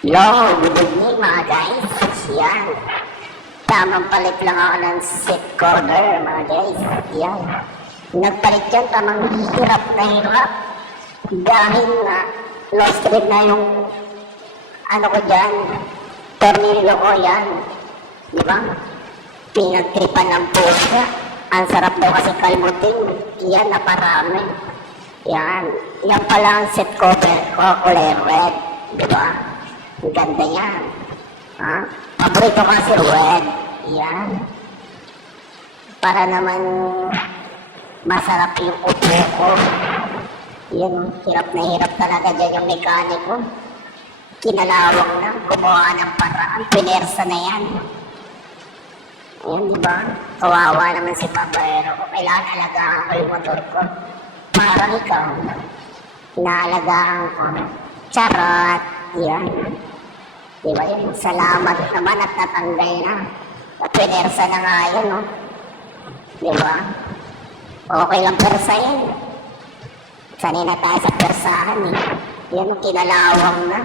Yo, good evening mga guys. Yan. Tamang palit lang ako ng seat cover mga guys. Yan. Nagpalit yan, tamang hirap na hirap. Dahil na lost trip na yung ano ko dyan. Tornilyo ko yan. Di ba? Pinagtripan ng pusa. Ang sarap daw kasi kalmutin. Yan, naparami. Yan. Yan pala ang seat cover ko, kulay red. Di ba? Ang ganda yan. Ha? Paborito kasi red. Yan. Para naman masarap yung upo ko. Yan, hirap na hirap talaga dyan yung mekaniko. Kinalawang na, gumawa ng paraan, pinersa na yan. Ayan, di ba? Kawawa naman si Pabayero ko. Kailangan alagaan ko yung motor ko. Parang ikaw. Inaalagaan ko. Charot. Yan. Di ba yun? Salamat naman at natanggal na. Pinersa na nga yun, no? Di ba? Okay lang persa yan. Sanay na tayo sa persahan, eh. Yan yung kinalawang na.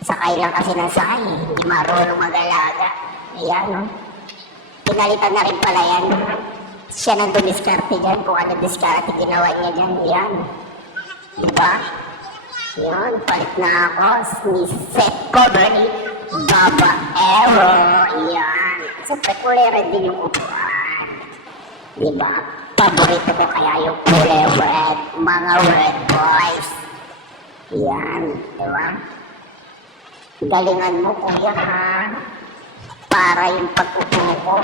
Sakay lang kasi ng sakay, eh. Hindi marunong mag-alaga. Ayan, no? Pinalitan na rin pala yan. Siya nang dumiskarte dyan. Kung ano diskarte ginawa niya dyan. Ayan. Diba? Yun, palit na ako. Ni set cover ni Baba Aero. Ayan. Siyempre, kulay red din yung upuan. Diba? Paborito ko kaya yung kulay red. Mga red boys. Ayan. Diba? Galingan mo, kuya, ha? Para yung pag-upo ko,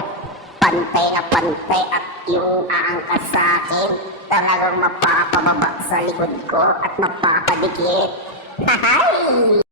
pantay na pantay at yung aangkas sa akin, talagang mapapababa sa likod ko at mapapadikit. Hahay!